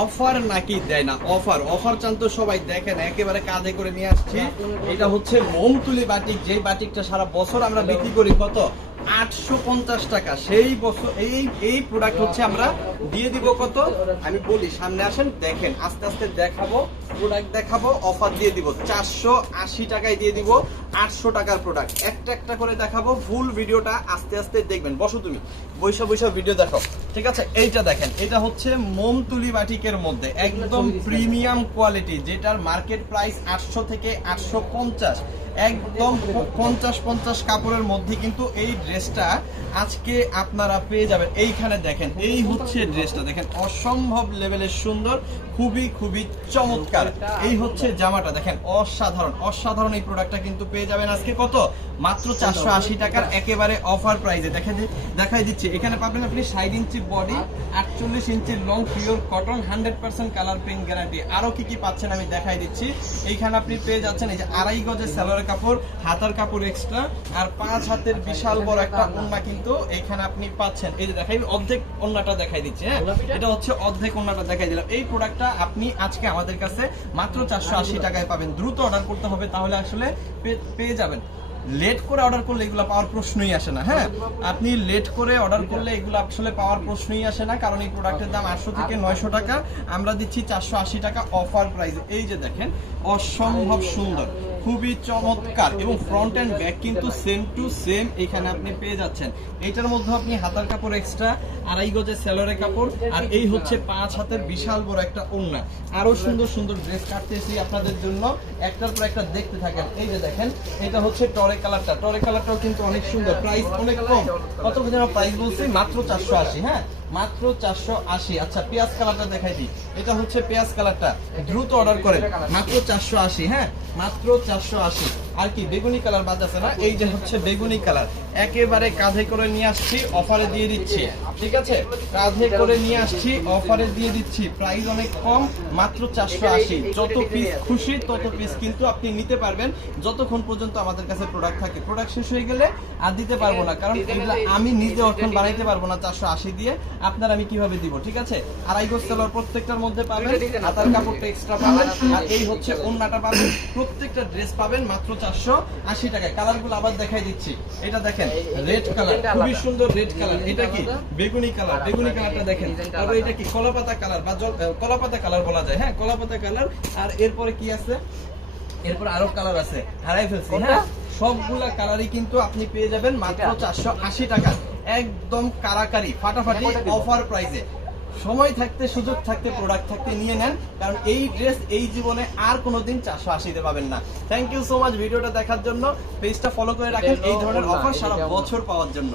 Offer নাকি দেয় না, অফার অফার চান তো সবাই দেখেন একেবারে কাঁধে করে নিয়ে আসছি। এটা হচ্ছে মোমতুলি বাটিক, যে বাটিকটা সারা বছর আমরা বিক্রি করি কত 850 টাকা। সেই বছর এই প্রোডাক্ট হচ্ছে আমরা দিয়ে দিব কত, আমি বলি সামনে আসেন দেখেন, আস্তে আস্তে দেখাবো, প্রোডাক্ট দেখাবো, অফার দিয়ে দিব 480 টাকায় দিয়ে দিব 800 টাকার প্রোডাক্ট। একটা একটা করে দেখাবো, ফুল ভিডিওটা আস্তে আস্তে দেখবেন। বসো তুমি, বৈশা বৈশা ভিডিও দেখো, ঠিক আছে? এইটা দেখেন, এটা হচ্ছে মোমতুলি বাটিকের মধ্যে একদম প্রিমিয়াম কোয়ালিটি, যেটার মার্কেট প্রাইস 800 থেকে 850, একদম 50 কাপড়ের মধ্যে কিন্তু এই ড্রেসটা আজকে আপনারা পেয়ে যাবেন। এইখানে দেখেন, এই হচ্ছে ড্রেসটা দেখেন, অসম্ভব লেভেলের সুন্দর, খুবই খুবই চমৎকার। এই হচ্ছে জামাটা দেখেন, অসাধারণ অসাধারণ। এই প্রোডাক্টটা কিন্তু পেয়ে যাবেন আজকে কত, মাত্র 480 টাকার একেবারে অফার প্রাইসে। দেখাই দিচ্ছি, এখানে পাবেন আপনি 60 inch body, 48 inch long, pure cotton, 100% colour print guarantee. আরো কি কি পাচ্ছেন আমি দেখাই দিচ্ছি। এইখানে আপনি পেয়ে যাচ্ছেন এই যে 2.5 গজের সালোয়ার কাপড়, হাতার কাপড় এক্সট্রা, আর 5 হাতের বিশাল বড় একটা ওড়না কিন্তু এখানে আপনি পাচ্ছেন। এই যে দেখাই, অর্ধেক ওড়নাটা দেখাই দিচ্ছি, হ্যাঁ এটা হচ্ছে অর্ধেক ওড়নাটা দেখাই দিলাম। এই প্রোডাক্টটা আপনি আজকে আমাদের কাছে মাত্র 480 টাকায় পাবেন। দ্রুত অর্ডার করতে হবে, তাহলে আসলে পেয়ে যাবেন। লেট করে অর্ডার করলে এগুলো পাওয়ার প্রশ্নই আসে না। হ্যাঁ, আপনি লেট করে অর্ডার করলে এগুলো আসলে পাওয়ার প্রশ্নই আসে না, কারণ এই প্রোডাক্টের দাম 800 থেকে 900 টাকা, আমরা দিচ্ছি 480 টাকা অফার প্রাইস। এই যে দেখেন, অসম্ভব সুন্দর, খুবই চমৎকার, এবং ফ্রন্ট এন্ড ব্যাক কিন্তু সেম টু সেম এখানে আপনি পেয়ে যাচ্ছেন। এইটার মধ্যে আপনি হাতার কাপড় এক্সট্রা, 2.5 গজের সেলোয়ারের কাপড়, আর এই হচ্ছে 5 হাতের বিশাল বড় একটা ওড়না। আরো সুন্দর সুন্দর ড্রেস কাটতেছি আপনাদের জন্য, একটার পর একটা দেখতে থাকেন। এই যে দেখেন, এটা হচ্ছে টরে কালারটা, টরে কালারটাও কিন্তু অনেক সুন্দর, প্রাইস অনেক কম। কত যেন প্রাইস বলছি, মাত্র 480। হ্যাঁ, মাত্র 480। আচ্ছা, পেঁয়াজ কালারটা দেখাই দিই, এটা হচ্ছে পেঁয়াজ কালারটা, দ্রুত অর্ডার করেন, মাত্র 480। হ্যাঁ, মাত্র 480। আর কি বেগুনি কালার বাদ আছে না, এই যে হচ্ছে বেগুনি কালার, একেবারে কাঁধে করে নিয়ে আসছি, অফারে দিয়ে দিচ্ছি, ঠিক আছে? কাঁধে করে নিয়ে আসছি, অফারে দিয়ে দিচ্ছি, প্রাইস অনেক কম, মাত্র 480। যত পিস খুশি তত পিস কিন্তু আপনি নিতে পারবেন, যতক্ষণ পর্যন্ত আমাদের কাছে প্রোডাক্ট থাকে। প্রোডাক্ট শেষ হয়ে গেলে আর দিতে পারবো না, কারণ এগুলো আমি নিজে এখন বানাইতে পারবো না 480 দিয়ে, আপনার আমি কিভাবে দিব, ঠিক আছে? 2.5 গজ সেলোয়ার প্রত্যেকটার মধ্যে পাবেন, হাতার কাপড়টা এক্সট্রা পাবেন, আর এই হচ্ছে ওড়নাটা পাবেন। প্রত্যেকটা ড্রেস পাবেন মাত্র 480 টাকায়। কালারগুলো আবার দেখাই দিচ্ছি, এটা দেখেন রেড কালার, খুবই সুন্দর রেড কালার। এটা কি বেগুনি কালার, বেগুনি কালারটা দেখেন। তবে এটা কি কলাপাতা কালার বা কলাপাতা কালার বলা যায়, হ্যাঁ কলাপাতা কালার। আর এরপরে কি আছে, এরপর আরো কালার আছে, হারাই ফেলছি। হ্যাঁ, সবগুলা কালারই কিন্তু আপনি পেয়ে যাবেন মাত্র 480 টাকা, একদম কারাকারি ফাটাফাটি অফার প্রাইসে। সময় থাকতে, সুযোগ থাকতে, প্রোডাক্ট থাকতে নিয়ে নেন, কারণ এই ড্রেস এই জীবনে আর কোনোদিন 480-তে পাবেন না। থ্যাংক ইউ সো মাচ ভিডিওটা দেখার জন্য। পেজটা ফলো করে রাখেন এই ধরনের অফার সারা বছর পাওয়ার জন্য।